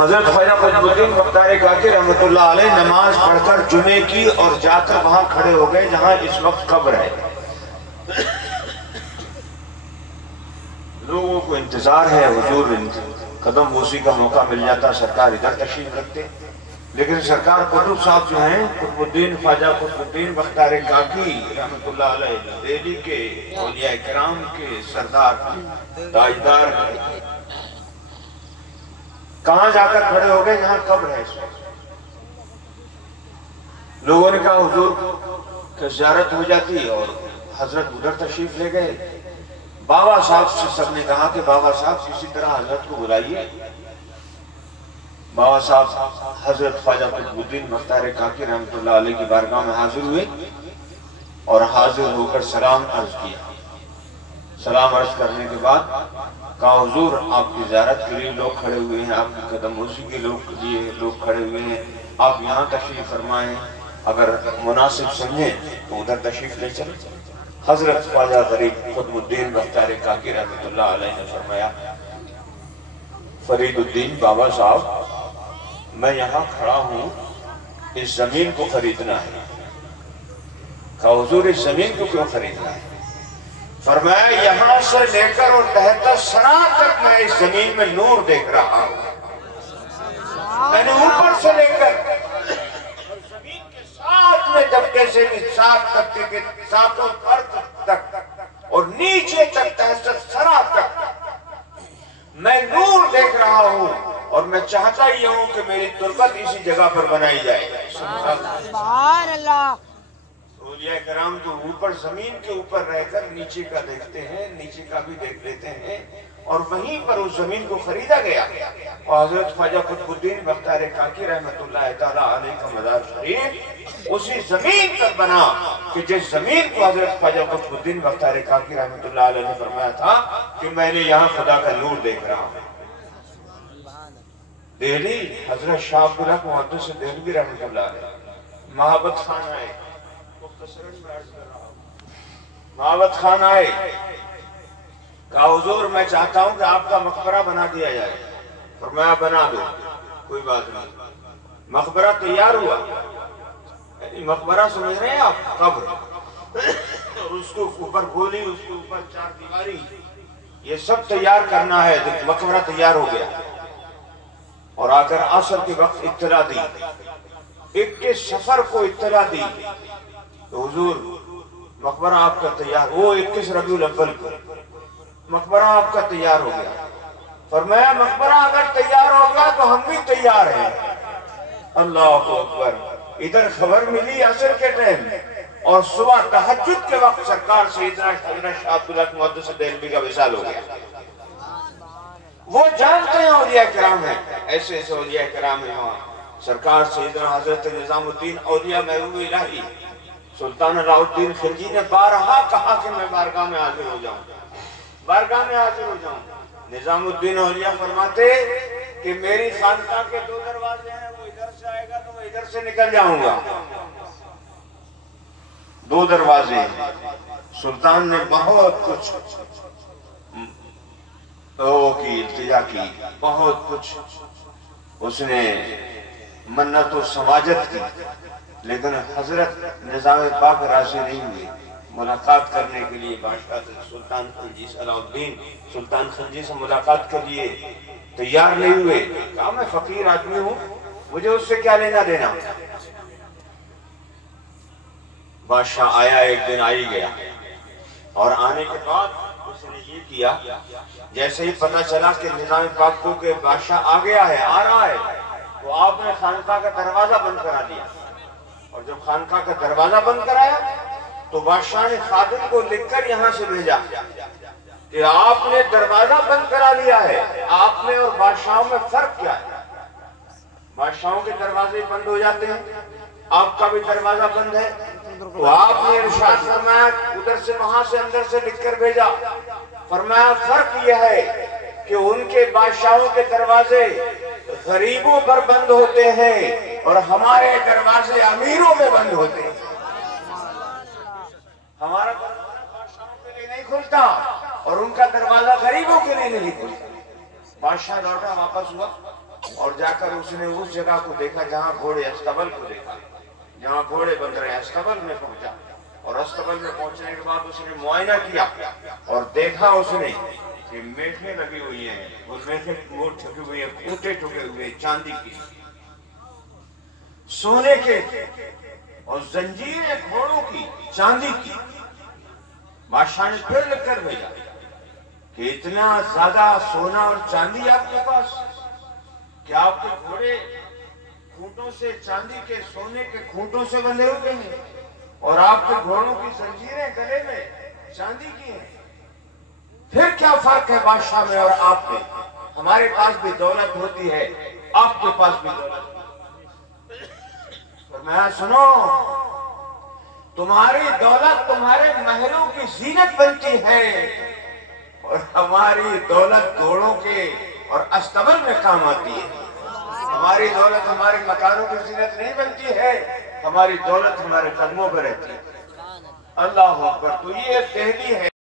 حضرت خواجہ قطب الدین بختیار کاکی رحمۃ اللہ علیہ نماز پڑھ کر جمعے کی اور جا کر وہاں کھڑے ہو گئے جہاں اس وقت قبر ہے. لوگوں کو انتظار ہے حضور قدم بوسی کا موقع مل جاتا سرکار ادھر تشریف رکھتے، لیکن سرکار قطب صاحب جو ہیں قطب الدین خواجہ قطب الدین بختیار کاکی رحمۃ اللہ علیہ دہلی کے اولیاء کرام کے سردار تاجدار کہاں جا کر کھڑے ہو گئے جہاں قبر ہے. اس وقت لوگوں نے کہا حضور کہ زیارت ہو جاتی اور حضرت ادھر تشریف لے گئے. بابا صاحب سے سب نے کہا کہ بابا صاحب کسی طرح حضرت کو بلائیے. بابا صاحب حضرت خواجہ قطب الدین بختیار کاکی رحمۃ اللہ علیہ کی بارگاہ میں حاضر ہوئے اور حاضر ہو کر سلام عرض کیا. سلام عرض کرنے کے بعد کہا حضور آپ کی زیارت کے لیے لوگ کھڑے ہوئے ہیں، آپ کی قدم بوسی کے لیے لوگ کھڑے ہوئے ہیں، آپ یہاں تشریف فرمائیں، اگر مناسب سمجھیں تو ادھر تشریف لے چلیں. حضرت خواجہ غریب قطب الدین بختیار کاکی رحمۃ اللہ علیہ نے فرمایا فرید الدین بابا صاحب میں یہاں کھڑا ہوں، اس زمین کو خریدنا ہے. کہا حضور اس زمین کو کیوں خریدنا ہے؟ فرمایا یہاں سے لے کر اور تحت سرا تک میں اس زمین میں نور دیکھ رہا ہوں. میں نے اوپر سے لے کر زمین کے ساتھ میں دبکے سے بھی ساتھ تک کے ساتوں فرد تک اور نیچے تک تحت سرا تک میں نور دیکھ رہا ہوں، اور میں چاہتا ہی ہوں کہ میری تربت اسی جگہ پر بنائی جائے. سبحان اللہ. اولیاء کرام تو اوپر زمین کے اوپر رہ کر نیچے کا دیکھتے ہیں، نیچے کا بھی دیکھ لیتے ہیں، اور وہیں پر اس زمین کو خریدا گیا. اور حضرت خواجہ قطب الدین بختیار کاکی رحمۃ اللہ تعالیٰ علیہ کا مزار شریف اسی زمین پر بنا کہ جس زمین کو حضرت خواجہ قطب الدین بختیار کاکی رحمۃ اللہ علیہ نے فرمایا تھا کہ میں نے یہاں خدا کا نور دیکھ رہا ہوں. دہلی حضرت شاہ عبدالحق محدث دہلوی رحمۃ اللہ علیہ محبت خان آئے، محبت خان آئے، کہا حضور میں چاہتا ہوں کہ آپ کا مقبرہ بنا دیا جائے. فرمایا بنا دو، کوئی بات نہیں. مقبرہ تیار ہوا. مقبرہ سمجھ رہے ہیں آپ؟ قبر، اور اس کو اوپر گولی، اس کے اوپر چار دیواری، یہ سب تیار کرنا ہے. مقبرہ تیار ہو گیا اور آ کر عصر کے وقت اطلاع دی. 21 صفر کو اطلاع دی تو حضور مقبرہ آپ کا تیار. وہ 21 ربیع الاول کو مقبرہ آپ کا تیار ہو گیا. فرمایا مقبرہ اگر تیار ہوگا تو ہم بھی تیار ہیں. اللہ اکبر. ادھر خبر ملی عصر کے ٹائم اور صبح تہجد کے وقت سرکار سیدنا حضرت شاہ عبدالحق محدث دہلوی کا وصال ہو گیا. وہ جانتے ہیں اولیاء کرام ہیں، ایسے ایسے اولیاء کرام ہیں وہاں. سرکار سیدنا حضرت نظام الدین اولیاء محبوب الہی سلطان علاء الدین خلجی نے بارہا کہا کہ میں بارگاہ میں حاضر ہو جاؤں، بارگاہ میں حاضر ہو جاؤں. نظام الدین اولیاء فرماتے کہ میری خانقاہ کے 2 دروازے ہیں، وہ ادھر سے آئے گا تو میں ادھر سے نکل جاؤں گا. 2 دروازے. سلطان نے بہت کچھ کی التجا کی، بہت کچھ اس نے منت و سماجت کی، لیکن حضرت نظام پاک راضی نہیں ہوئے. ملاقات کرنے کے لیے بادشاہ سلطان خلجی علاء الدین سلطان خلجی سے ملاقات کے لیے تیار نہیں ہوئے. کہا میں فقیر آدمی ہوں، مجھے اس سے کیا لینا دینا. بادشاہ آیا، ایک دن آئی گیا، اور آنے کے بعد اس نے یہ کیا، جیسے ہی پتہ چلا کہ نظام پاک کو کہ بادشاہ آ گیا ہے، آ رہا ہے، تو آپ نے خانقاہ کا دروازہ بند کرا دیا. اور جب خانقاہ کا دروازہ بند کرایا تو بادشاہ نے خادم کو لکھ کر یہاں سے بھیجا کہ آپ نے دروازہ بند کرا لیا ہے. آپ میں اور بادشاہوں میں فرق کیا ہے؟ بادشاہوں کے دروازے بند ہو جاتے ہیں، آپ کا بھی دروازہ بند ہے. تو آپ نے ارشاد فرمایا، ادھر سے وہاں سے اندر سے لکھ کر بھیجا. فرمایا فرق یہ ہے کہ ان کے بادشاہوں کے دروازے غریبوں پر بند ہوتے ہیں اور ہمارے دروازے امیروں میں بند ہوتے ہیں. ہمارا دروازہ بادشاہوں کے لیے نہیں کھلتا اور ان کا دروازہ غریبوں کے لیے نہیں کھلتا. بادشاہ لوٹا، واپس ہوا، اور جا کر اس نے اس جگہ کو دیکھا جہاں گھوڑے استبل کو دیکھا، جہاں گھوڑے بند رہے ہیں، استبل میں پہنچا، اور استبل میں پہنچنے کے بعد اس نے معائنہ کیا اور دیکھا اس نے کہ میخیں لگی ہوئی ہیں، اور میخیں ٹھکی ہوئی ہیں، کھوٹے ٹھکے ہوئے چاندی کی، سونے کے، اور زنجیریں گھوڑوں کی چاندی کی۔ بادشاہ نے پھر لکھ کر بھیجا کہ اتنا زیادہ سونا اور چاندی آپ کے پاس، کیا آپ کے گھوڑے کھونٹوں سے چاندی کے سونے کے کھونٹوں سے بندھے ہوئے ہیں، اور آپ کے گھوڑوں کی زنجیریں گلے میں چاندی کی ہیں؟ پھر کیا فرق ہے بادشاہ میں اور آپ میں؟ ہمارے پاس بھی دولت ہوتی ہے، آپ کے پاس بھی دولت ہوتی ہے۔ فرمایا سنو، تمہاری دولت تمہارے محلوں کی زینت بنتی ہے، اور ہماری دولت گھوڑوں کے اور استبل میں کام آتی ہے۔ ہماری دولت ہمارے مکانوں کی زینت نہیں بنتی ہے، ہماری دولت ہمارے قدموں پہ رہتی ہے۔ اللہ اکبر۔ تو یہ ایک دہلی ہے۔